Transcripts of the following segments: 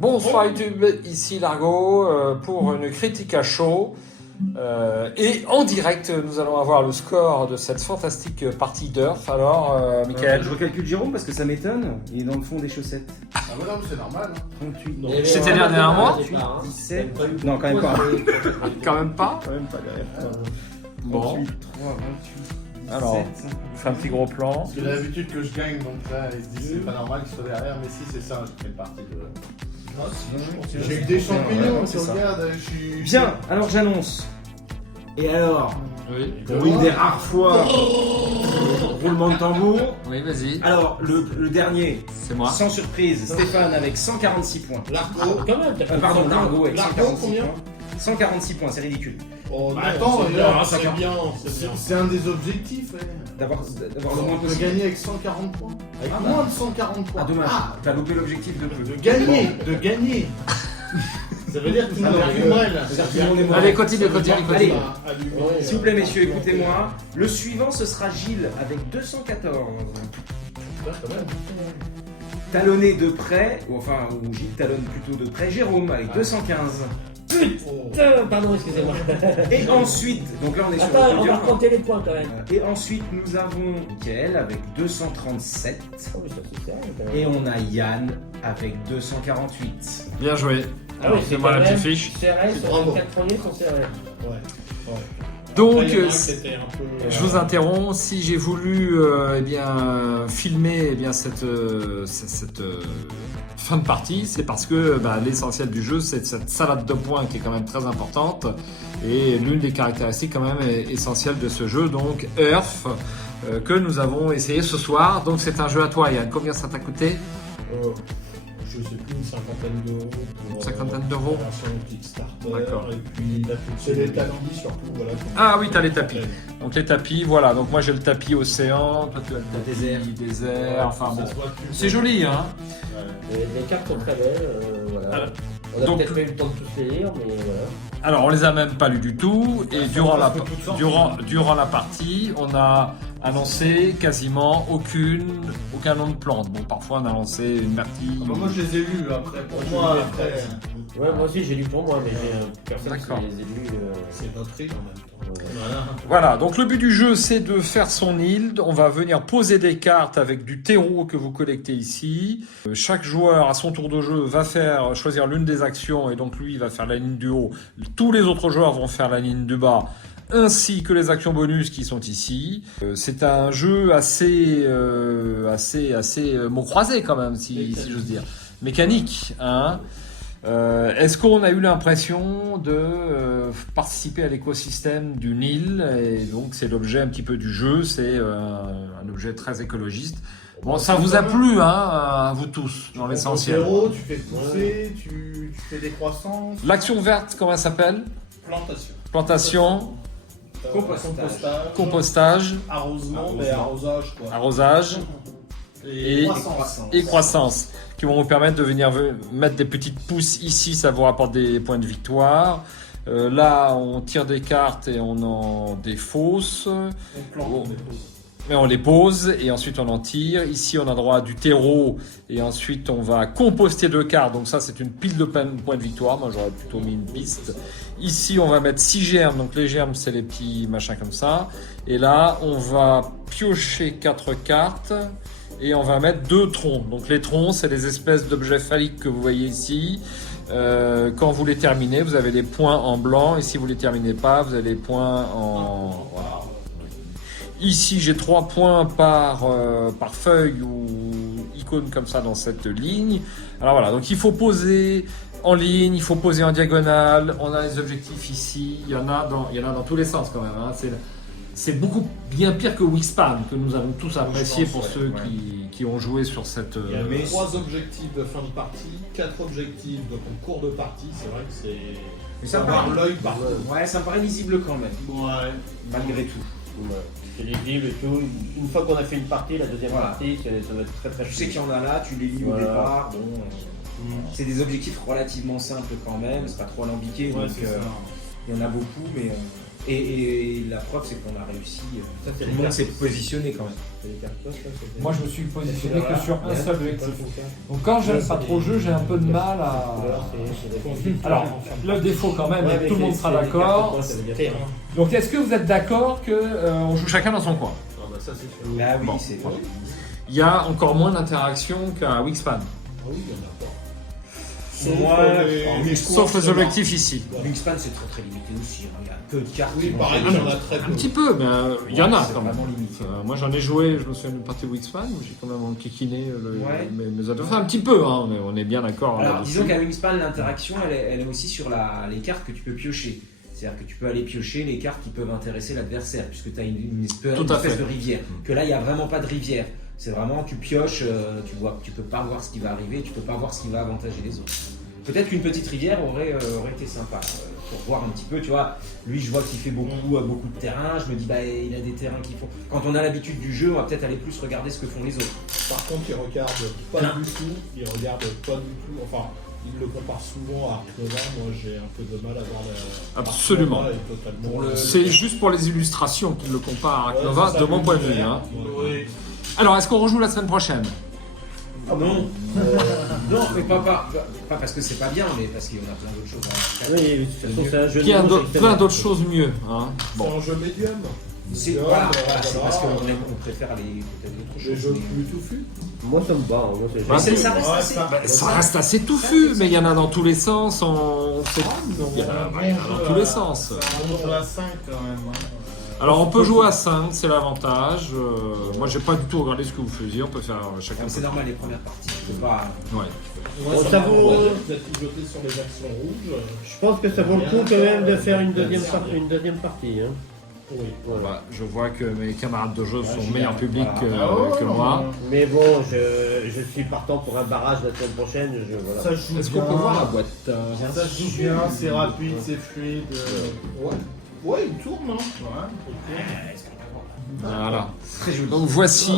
Bonsoir YouTube, ici Largo pour une critique à chaud. Et en direct, nous allons avoir le score de cette fantastique partie d'Earth. Alors, Michael. Je recalcule Jérôme parce que ça m'étonne. Il est dans le fond des chaussettes. Ah voilà, c'est normal. Hein. 38. Non. C'était la dernière mois 17. Non, quand même pas. Quand même pas. Quand même pas derrière. Bon. 28, 3, 28. Alors, 17. je fais un petit gros plan. Parce que d'habitude que je gagne, donc là, il se dit c'est pas normal qu'il soit derrière, mais si c'est ça, je fais partie de. J'ai eu des champignons, tu c'est ça. regardes, je suis. Bien, alors j'annonce. Et alors, Oui. pour une des rares fois, roulement de tambour. Oui, vas-y. Alors, le dernier, C'est moi. sans surprise, Stéphane avec 146 points. Largo, quand même. Pardon, Largo avec Largo, 146 combien points. 146 points, c'est ridicule. Oh, Bah, non, attends, c'est là, bien, ça c'est compte. bien, c'est bien. C'est un des objectifs, ouais. D'avoir le moins De possible. gagner avec 140 points. Avec Ah, bah. moins de 140 points. Ah, dommage, Ah, t'as loupé l'objectif de peu. de gagner, de gagner. Ça veut dire que tout le Ça monde veut est dire plus que- mal. C'est-à-dire que tout le monde est mort. Allez, continue. Allez. Ouais, S'il vous plaît, messieurs, écoutez-moi. Le suivant, ce sera Gilles avec 214. Ouais, quand même. Talonné de près, ou enfin, ou Gilles talonne plutôt de près, Jérôme avec 215. Putain, pardon, excusez-moi. Et ensuite, donc là on est sur Attends, le on va podium. compter les points quand même. Et ensuite, nous avons Mickaël avec 237. Oh, mais ça, c'est sérieux, quand même. Et on a Yann avec 248. Bien joué. Ah Alors, oui, c'est moi la petite fiche. CRS, Bravo. les 4 premiers sont CRS. Donc, Après, il y en a qui étaient un peu, je vous interromps. Si j'ai voulu filmer cette fin de partie, c'est parce que l'essentiel du jeu, c'est cette salade de points qui est quand même très importante et l'une des caractéristiques quand même essentielles de ce jeu, donc Earth, que nous avons essayé ce soir. Donc c'est un jeu à toi, Yann. Combien ça t'a coûté? Je sais plus, une cinquantaine d'euros. Une cinquantaine d'euros. Pour sur le Kickstarter. D'accord. Et puis la C'est les tapis surtout, voilà. Ah oui, t'as les tapis. Donc les tapis, voilà. Donc moi j'ai le tapis océan, toi tu as le tapis désert. Enfin bon, c'est joli, hein. Les cartes sont très belles, voilà. Alors, On a donc- peut-être pas eu le temps de tous les lire, mais voilà. Alors on les a même pas lus du tout et durant la partie, on a annoncé quasiment aucun nom de plante. Bon, parfois on a lancé une partie. Moi je les ai lus après, pour moi, après. Ouais, moi aussi j'ai lu pour moi, mais personne D'accord. qui les a lus. C'est notre île en même temps. Voilà. Voilà, donc le but du jeu c'est de faire son île. On va venir poser des cartes avec du terreau que vous collectez ici. Chaque joueur à son tour de jeu va choisir l'une des actions et donc lui il va faire la ligne du haut. Tous les autres joueurs vont faire la ligne du bas, ainsi que les actions bonus qui sont ici. C'est un jeu assez mot croisé quand même, si j'ose dire. Mécanique, hein. Est-ce qu'on a eu l'impression de participer à l'écosystème d'une île? Et donc c'est l'objet un petit peu du jeu, c'est un objet très écologiste. Bon, ça vous a plu, hein, à vous tous, dans l'essentiel. Tu fais pousser, tu fais des croissances. L'action verte, comment elle s'appelle? Plantation. Plantation, Compostage. compostage, Arrosement, mais arrosage quoi. arrosage et croissance. et croissance, qui vont vous permettre de venir mettre des petites pousses ici, ça vous rapporte des points de victoire. Là, on tire des cartes et on en défausse. On plante, Bon. on dépose. Mais on les pose et ensuite on en tire. Ici, on a droit à du terreau et ensuite on va composter 2 cartes. Donc ça, c'est une pile de points de victoire. Moi, j'aurais plutôt mis une piste. Ici, on va mettre 6 germes. Donc les germes, c'est les petits machins comme ça. Et là, on va piocher 4 cartes et on va mettre 2 troncs. Donc les troncs, c'est les espèces d'objets phalliques que vous voyez ici. Quand vous les terminez, vous avez les points en blanc. Et si vous les terminez pas, vous avez les points en... Voilà. Ici, j'ai 3 points par feuille ou icône comme ça dans cette ligne. Alors voilà, donc il faut poser en ligne, il faut poser en diagonale. On a les objectifs ici. Il y en a dans tous les sens quand même. Hein. C'est beaucoup bien pire que Wingspan, que nous avons tous apprécié pour ceux qui ont joué sur cette... Il y avait 3 objectifs de fin de partie, 4 objectifs de cours de partie, c'est vrai que c'est... Mais ça me avoir paraît... l'œil partout. Ouais, ça me paraît lisible quand même, Ouais. malgré tout. Ouais. C'est lisible et tout. Une fois qu'on a fait une partie, la deuxième Voilà. partie, ça va être très très Tu sais qu'il y en a là, tu les lis au Voilà. départ. Bon, c'est des objectifs relativement simples quand même, c'est pas trop alambiqué, Ouais, donc c'est ça. il y en a beaucoup, mais Et la preuve, c'est qu'on a réussi. Ça, c'est Tout les le monde cartes. s'est positionné quand même. C'est les cartes, ça, c'est- Moi, je me suis positionné Voilà. que sur un seul objectif. Ouais. Donc, quand j'aime pas trop le jeu, j'ai un peu de mal à. Alors, le défaut quand même, Ouais, mais tout le monde c'est- sera c'est des cartes, d'accord. quoi, ça veut dire terrain. Donc, est-ce que vous êtes d'accord que on joue chacun dans son coin? Ah bah ça c'est sûr. Ah oui, Bon. c'est. Il y a encore moins d'interaction qu'à Wingspan, Ah oui, il y en a pas. sauf les objectifs ici. Wingspan, c'est très très limité aussi. Hein. Il y a peu de cartes. Oui, qui vont pareil, faire il y en ça. a très Un peu. petit peu, mais il y en a C'est quand même. vraiment limité. Moi j'en ai joué, je me souviens d'une partie Wingspan où j'ai quand même enquiquiné Ouais. mes adversaires. Enfin, un petit peu, hein, on est bien d'accord. Alors, là-dessus. disons qu'à Wingspan, l'interaction, elle est aussi sur les cartes que tu peux piocher. C'est-à-dire que tu peux aller piocher les cartes qui peuvent intéresser l'adversaire, puisque tu as une espèce, Tout à fait. de rivière. Que là, il n'y a vraiment pas de rivière. C'est vraiment, tu pioches, tu peux pas voir ce qui va arriver, tu peux pas voir ce qui va avantager les autres. Peut-être qu'une petite rivière aurait été sympa, pour voir un petit peu, tu vois. Lui, je vois qu'il fait beaucoup de terrain, je me dis, bah, il a des terrains qui font... Quand on a l'habitude du jeu, on va peut-être aller plus regarder ce que font les autres. Par contre, il regarde pas Non. du tout. Il regarde pas du tout. Enfin, il le compare souvent à Ark Nova. Moi, j'ai un peu de mal à voir la. Absolument. Ark Nova est totalement- Pour le- C'est juste pour les illustrations qu'il le compare à Ark Ouais, Nova, c'est de ça, mon point de vue. l'univers. Hein. Oui. Alors, est-ce qu'on rejoue la semaine prochaine? Ah non Non, mais pas parce que c'est pas bien, mais parce qu'il y en a plein d'autres choses. à faire. Oui, de toute façon, c'est un jeu Qui a de mots, c'est plein d'autres extrêmement- choses mieux. Hein. C'est Bon. un jeu médium. C'est Médium, voilà, voilà, c'est parce voilà. qu'on préfère peut-être d'autres Les choses. jeux mais- plus touffus. Moi, ça me bat. Moi, c'est Bah, Mais ça reste Ouais, assez. ça- Ça reste assez touffu, mais il y en a dans tous les sens. Il y en a dans tous les sens. C'est un bon jeu à 5 quand même. Hein. Alors, on peut jouer à 5, c'est l'avantage. Moi, j'ai pas du tout regardé ce que vous faisiez. On peut faire chacun. C'est normal les premières parties. Je peux pas. Ouais. Bon, ça vaut- Vous êtes jeté sur les actions rouges. Je pense que ça vaut le coup quand même de faire une deuxième partie. Hein. Oui. Voilà. Bah, je vois que mes camarades de jeu sont génial. meilleurs publics Voilà. que moi. Mais bon, je suis partant pour un barrage la semaine prochaine. Voilà. Ça joue Est-ce qu'on peut bien. voir la boîte Ça joue bien, c'est rapide, c'est fluide. Ouais. Ouais, il tourne, hein. Ouais. Voilà. Très joli. Donc voici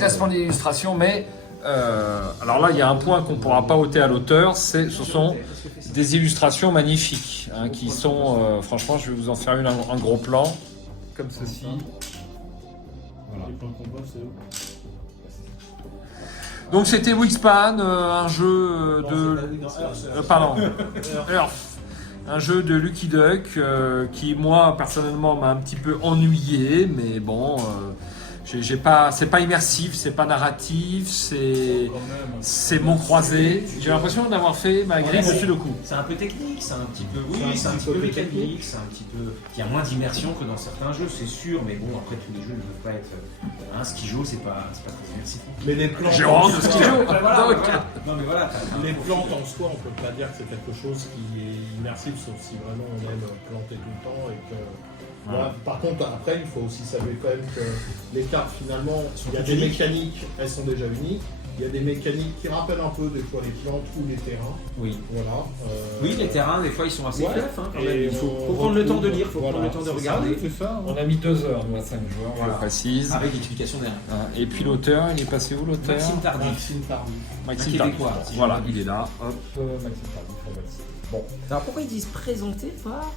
la splendide illustration, mais alors là il y a un point qu'on ne pourra pas ôter à l'auteur, ce sont des illustrations magnifiques, hein, qui sont, franchement je vais vous en faire un gros plan, comme ceci. Voilà. Les points de combat, c'est où Donc c'était Wingspan, un jeu de... pardon, Earth. Un jeu de Lucky Duck qui, moi, personnellement, m'a un petit peu ennuyé, mais bon, c'est pas immersif, c'est pas narratif, c'est mots croisés. J'ai l'impression d'avoir fait ma grille Ouais, dessus le coup. C'est un peu technique, c'est un petit peu. Oui, C'est un c'est un petit petit peu peu technique. technique, c'est un petit peu. Il y a moins d'immersion que dans certains jeux, c'est sûr, mais bon, après tous les jeux ne peuvent pas être. Un skijo, c'est pas très immersif. Mais les plantes. J'ai honte de ce qu'il joue. Voilà, Donc, voilà. Non, mais voilà. Les plantes en soi, on peut pas dire que c'est quelque chose qui est immersif, sauf si vraiment on aime planter tout le temps et que. Voilà. Par contre, après, il faut aussi savoir quand même que les cartes, finalement, il y a des mécaniques, elles sont déjà uniques. Il y a des mécaniques qui rappellent un peu des fois les plantes ou les terrains. Oui. Voilà. Oui, les terrains, des fois, ils sont assez Ouais. fluffs, hein, quand même. Et Il faut on prendre le temps de retrouve- lire, il faut voilà, prendre le temps de c'est ça, regarder. C'est ça. on a mis 2 heures, nous, à 5 joueurs, je Voilà. le précise. Avec explication derrière. Hein, et puis l'auteur, il est passé où l'auteur Maxime Tardif. Maxime Tardif. Maxime Un Tardif. Québécois, si je Voilà, me il est là. Hop, Maxime Tardif, on va le citer. Bon. Alors pourquoi ils disent présenté par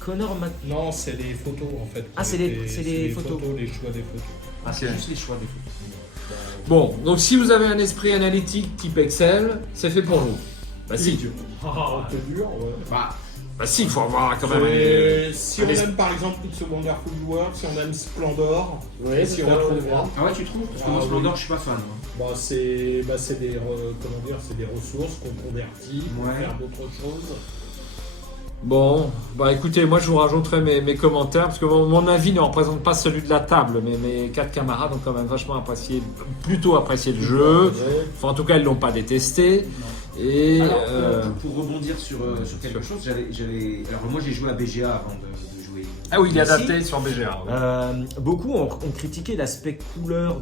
Connor Mac... Non, c'est les photos en fait. Ah, c'est les photos. Les choix des photos. Ah, c'est Ok. juste les choix des photos. Bon, donc si vous avez un esprit analytique type Excel, c'est fait pour vous. Bah si. C'est dur, ouais. Bah si, il faut avoir quand même... Si on aime par exemple It's a Wonderful World, si on aime Splendor, Oui, si c'est on ça, retrouvera. Ah ouais, tu trouves? Parce que Ah, moi, oui. Splendor, je suis pas fan. moi. C'est des, comment dire, c'est des ressources qu'on convertit pour Ouais. faire d'autres choses. Bon, bah écoutez, moi je vous rajouterai mes commentaires, parce que mon avis ne représente pas celui de la table, mais mes 4 camarades ont quand même vachement plutôt apprécié le jeu. Enfin, en tout cas, ils l'ont pas détesté. Et Alors, pour rebondir sur quelque chose, alors moi j'ai joué à BGA avant de jouer. ah oui, il est ici. adapté sur BGA. ouais. Beaucoup ont critiqué l'aspect couleur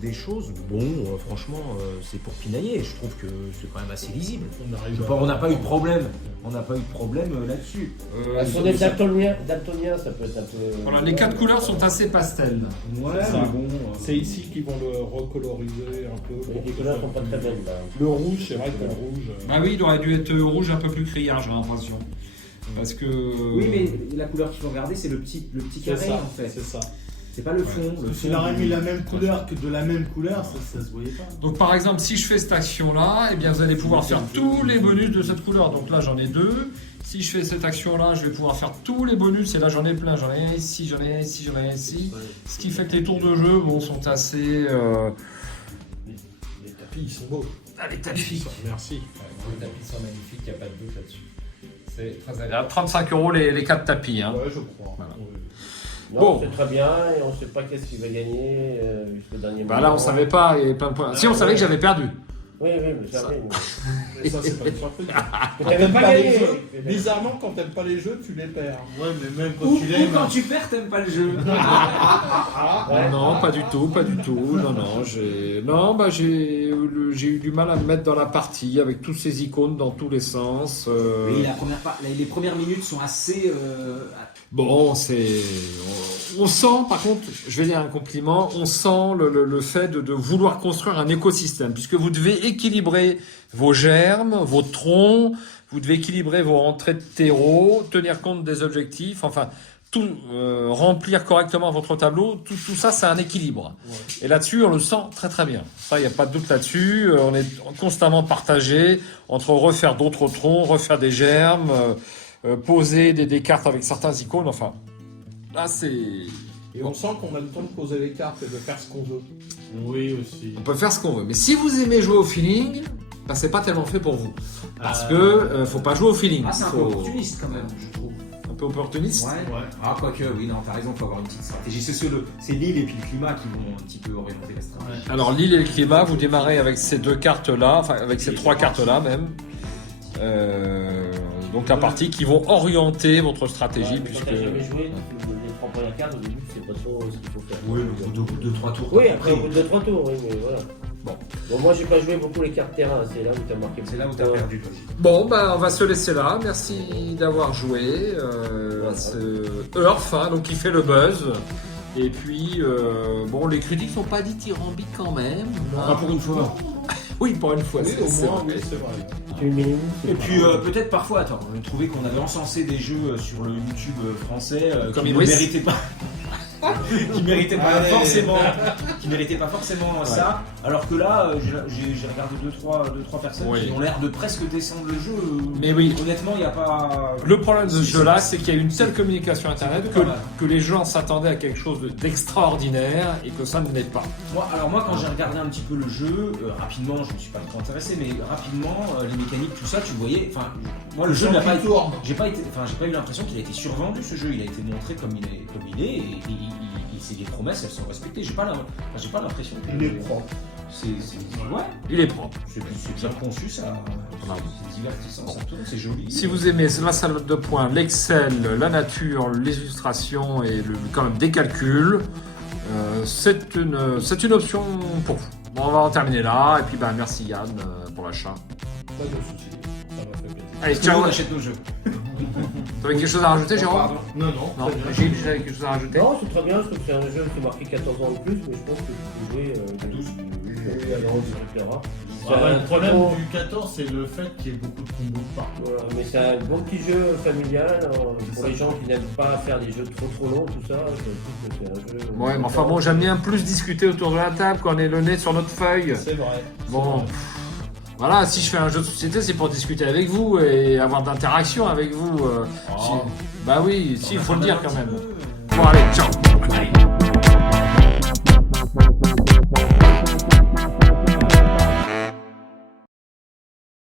des choses. Bon, franchement, c'est pour pinailler. Je trouve que c'est quand même assez lisible. On n'a pas eu de problème. On n'a pas eu de problème là-dessus. Sur des daltoniens, ça peut être un peu. Voilà, les 4 couleurs sont assez pastel. Ouais, Ça. mais bon. C'est ici qu'ils vont le recoloriser un peu. Les couleurs sont pas très belles là. Le rouge, c'est vrai que le rouge. Ah oui, il aurait dû être rouge un peu plus criard, j'ai l'impression. Parce que... Oui, mais la couleur qu'il faut regarder, c'est le petit C'est carré ça, en fait. c'est ça. C'est pas le fond. Le S'il fond aurait du- mis la même couleur que de la même couleur, ça se voyait pas. Donc par exemple, si je fais cette action-là, eh bien vous allez pouvoir faire tous les bonus de cette couleur. Donc là, j'en ai 2. Si je fais cette action-là, je vais pouvoir faire tous les bonus. Et là, j'en ai plein. J'en ai un ici, j'en ai un ici, j'en ai un ici. Ce qui fait que les tours de jeu sont assez... Les tapis, ils sont beaux. Ah, les tapis. Merci. Les tapis sont magnifiques, il n'y a pas de doute là-dessus. C'est très agréable. 35 € les 4 tapis. Hein. Ouais, je crois. Voilà. Oui. Non, Bon. c'est très bien et on ne sait pas qu'est-ce qu'il va gagner jusqu'au dernier Bah moment. là, on savait pas, il y avait plein de points. Si, on savait que j'avais perdu. Oui, mais ça arrive. Mais ça, c'est pas une surprise. Tu Quand n'avais t'aimes pas pas les gagné. jeux, bizarrement, quand t'aimes pas les jeux, tu les perds. Ouais, mais même quand Ou, tu ou l'aimes. quand tu perds, t'aimes pas le jeu. Ouais. Non, pas du tout, pas du tout. Non, j'ai eu du mal à me mettre dans la partie avec tous ces icônes dans tous les sens. Oui, les premières minutes sont assez. Bon, on sent, par contre, je vais dire un compliment, on sent le fait de vouloir construire un écosystème, puisque vous devez équilibrer vos germes, vos troncs, vous devez équilibrer vos rentrées de terreau, tenir compte des objectifs, enfin, tout remplir correctement votre tableau, tout ça, c'est un équilibre. Et là-dessus, on le sent très très bien. Ça, il n'y a pas de doute là-dessus. On est constamment partagé entre refaire d'autres troncs, refaire des germes, poser des cartes avec certains icônes, enfin, là, c'est... Et on sent qu'on a le temps de poser les cartes et de faire ce qu'on veut. Oui, aussi. On peut faire ce qu'on veut. Mais si vous aimez jouer au feeling, bah, c'est pas tellement fait pour vous. Parce que faut pas jouer au feeling. Ah, c'est un peu Faut... opportuniste quand même, je trouve. Un peu opportuniste. Ouais. Ah, quoique, oui, non, t'as raison, faut avoir une petite stratégie. C'est l'île et puis le climat qui vont un petit peu orienter la stratégie. Alors l'île et le climat, vous démarrez avec ces 2 cartes-là, enfin avec ces 3 cartes-là même. Donc la partie qui vont orienter votre stratégie, Ouais, puisque... Quand t'as jamais joué, les 3 premières cartes, au début, tu sais pas trop ce qu'il faut faire. Oui, au bout de 2-3 tours. Oui, t'as après, au compris. bout de 2-3 tours, oui, mais voilà. Bon, moi, j'ai pas joué beaucoup les cartes terrain, c'est là où t'as marqué. C'est là où t'as perdu. Bon, bah, on va se laisser là. Merci d'avoir joué à ce Earth, hein, donc qui fait le buzz. Et puis, bon, les critiques sont pas dithyrambiques quand même. Ah, pour une fois. Oui, pour une fois, Oui, c'est au moins, vrai. oui, c'est vrai. Et puis peut-être parfois, attends, on a trouvé qu'on avait encensé des jeux sur le YouTube français Comme qui ne Ibris. méritaient pas. qui méritaient pas Allez. forcément ça, alors que là j'ai regardé 2-3 personnes Oui. qui ont l'air de presque descendre le jeu. Mais oui. Honnêtement, il n'y a pas. Le problème de ce Si, jeu-là, c'est- c'est qu'il y a une telle communication internet plutôt pas mal. que les gens s'attendaient à quelque chose d'extraordinaire et que ça ne l'est pas. Moi, quand j'ai regardé un petit peu le jeu, rapidement, je me suis pas trop intéressé, mais rapidement, les mécaniques, tout ça, tu voyais. Enfin, moi, le jeu n'a pas été. J'ai pas eu l'impression qu'il a été survendu ce jeu. Il a été montré comme il est, et c'est les promesses, elles sont respectées. J'ai pas l'impression que. Il est propre. Ouais. Il est propre. C'est bien conçu, ça. C'est divertissant, ça tourne, c'est joli. Si vous aimez la salle de points, l'Excel, la nature, les illustrations et quand même des calculs, c'est une option pour vous. Bon, on va en terminer là. Et puis, merci Yann pour l'achat. Pas de soucis. Ça m'a fait plaisir. Allez, Tout le monde ciao. achète nos jeux. T'avais quelque chose à rajouter, Jérôme? Pardon. Non, Non, très bien. Gilles, j'avais quelque chose à rajouter? Non, c'est très bien, je trouve que c'est un jeu qui est marqué 14 ans ou plus, mais je pense que tu peux jouer à 12. Oui, alors on verra. Le problème du 14, c'est le fait qu'il y ait beaucoup de combos partout. Voilà, mais c'est un bon petit jeu familial pour les gens qui n'aiment pas faire des jeux trop longs, tout ça. Je trouve que c'est un jeu. Ouais, mais enfin bon, j'aime bien plus discuter autour de la table quand on est le nez sur notre feuille. C'est vrai. Bon, voilà, si je fais un jeu de société, c'est pour discuter avec vous et avoir d'interaction avec vous. Bah oui, si, il faut le dire quand même. Bon, allez, ciao. Allez.